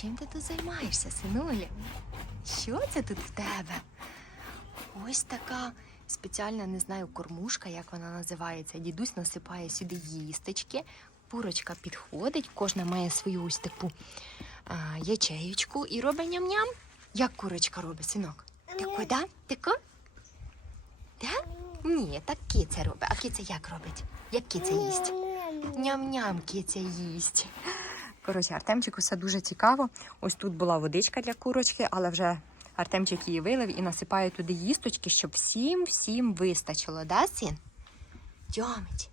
чим ти тут займаєшся, синуля? Що це тут в тебе? Ось така спеціальна, не знаю, кормушка, як вона називається. Дідусь насипає сюди їстечки. Курочка підходить, кожна має свою ось таку а, ячеєчку і робить ням-ням. Як курочка робить, синок? Тако, да? Тако? Да? Ні, так киця робить. А киця як робить? Як киця їсть? Ням-ням киця їсть. Коротше, Артемчику все дуже цікаво. Ось тут була водичка для курочки, але вже Артемчик її вилив і насипає туди їсточки, щоб всім всім вистачило, да, син? Дьомич,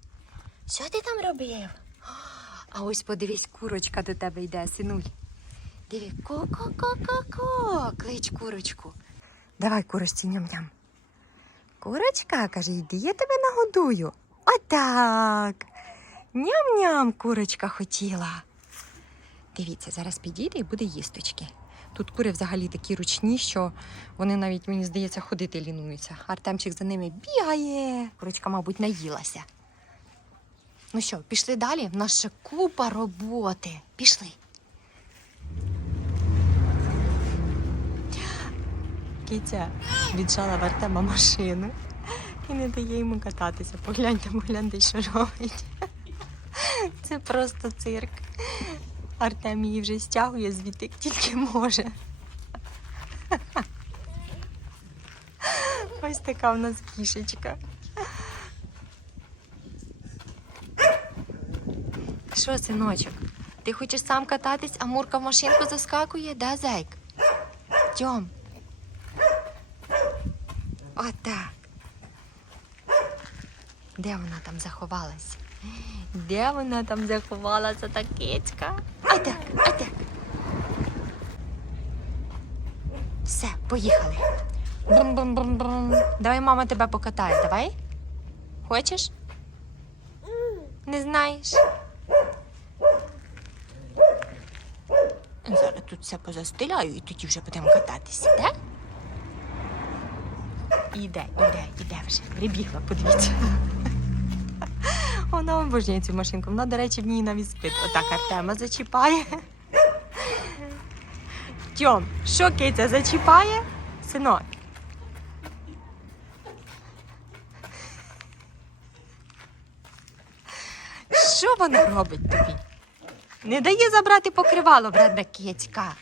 що ти там робив? А ось подивись, курочка до тебе йде, синуль. Диви, ко-ко-ко-ко-ко, клич курочку. Давай курочці ням-ням. Курочка, каже, йди, я тебе нагодую. Отак. Ням-ням, курочка хотіла. Дивіться, зараз підійде і буде їсточки. Тут кури взагалі такі ручні, що вони навіть, мені здається, ходити лінуються. Артемчик за ними бігає. Курочка, мабуть, наїлася. Ну що, пішли далі? В нас ще купа роботи. Пішли. Кітя віджала в Артема машину і не дає йому кататися. Погляньте, погляньте, що робить. Це просто цирк. Артем її вже стягує звідти, як тільки може. Ось така в нас кішечка. Що, синочок? Ти хочеш сам кататись, а Мурка в машинку заскакує, да, зайк? Тьом. Отак. Де вона там заховалась? Де вона там заховалася та кицька? А так. Все, поїхали. Брум-брум-брум-брум. Давай мама тебе покатає, давай? Хочеш? Не знаєш? Зараз тут все позастеляю і тоді вже будемо кататися, так? Іде, іде, іде вже. Прибігла, подивіться. Вона обожнює цю машинку. Вона, до речі, в ній навіть спить. Отак Артема зачіпає. Тьом, що киця зачіпає? Синок. Що вона робить тобі? Не дає забрати покривало, братна кицька.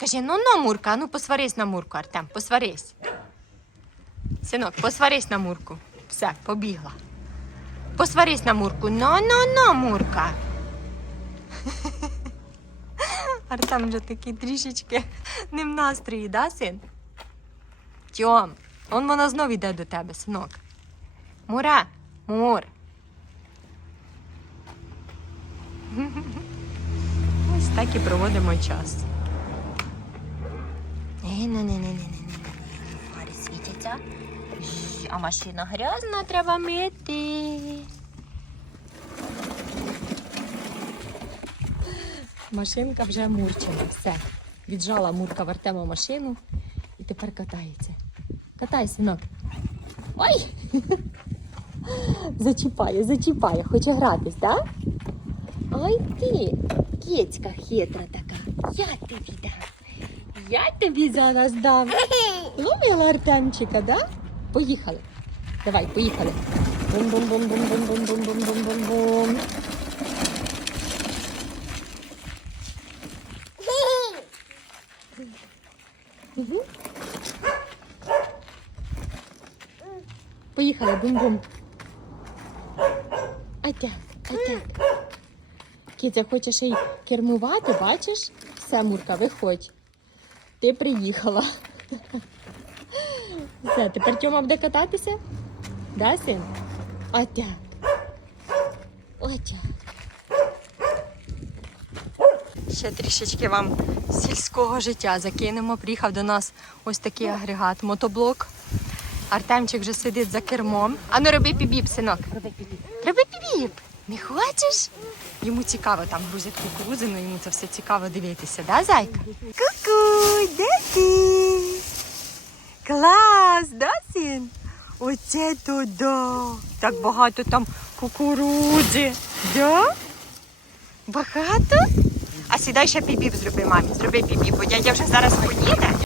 Каже, ну ну, Мурка, ну посварись на Мурку, Артем, посварись. Синок, посварись на Мурку. Все, побігла. Посварись на Мурку. Ну, Мурка. Артем вже такий трішечки не в настрої, да, син? Тьом, он вона знов іде до тебе, синок. Мура, Мур. Ось так і проводимо час. Не-не-не-не-не-не. Фари А машина грязна, треба мити. Машинка вже мурчена. Все. Віджала мурка в Артема машину і тепер катається. Катай, синок. Ой! Зачіпає, зачіпає, хоче гратись, так? Ой ти, кицька хитра така. Я тобі дам. Я тобі зараз дам. Ловила Артемчика, да? Поїхали. Давай, поїхали. Бум-бум-бум-бум-бум-бум-бум-бум-бум-бум. Мгм. Поїхали, бум-бум. А так, а так. Кітя хоче ще кермувати, бачиш? Все, Мурка, виходь. Ти приїхала. Все, тепер Тьома буде кататися? Да, син? Отак. Отак. Ще трішечки вам сільського життя закинемо. Приїхав до нас ось такий агрегат, мотоблок. Артемчик вже сидить за кермом. Ану, роби пібіп, синок. Роби пібіп. Роби пібіп. Не хочеш? Йому цікаво, там грузять кукурудзину, йому це все цікаво дивитися, да, зайка? Ку-ку, де ти? Клас, да, син? Оце то да. Так багато там кукурудзи. Да? Багато? А Сідай ще пібіп зроби мамі. Зроби пібіп, бо дядя вже зараз поїде.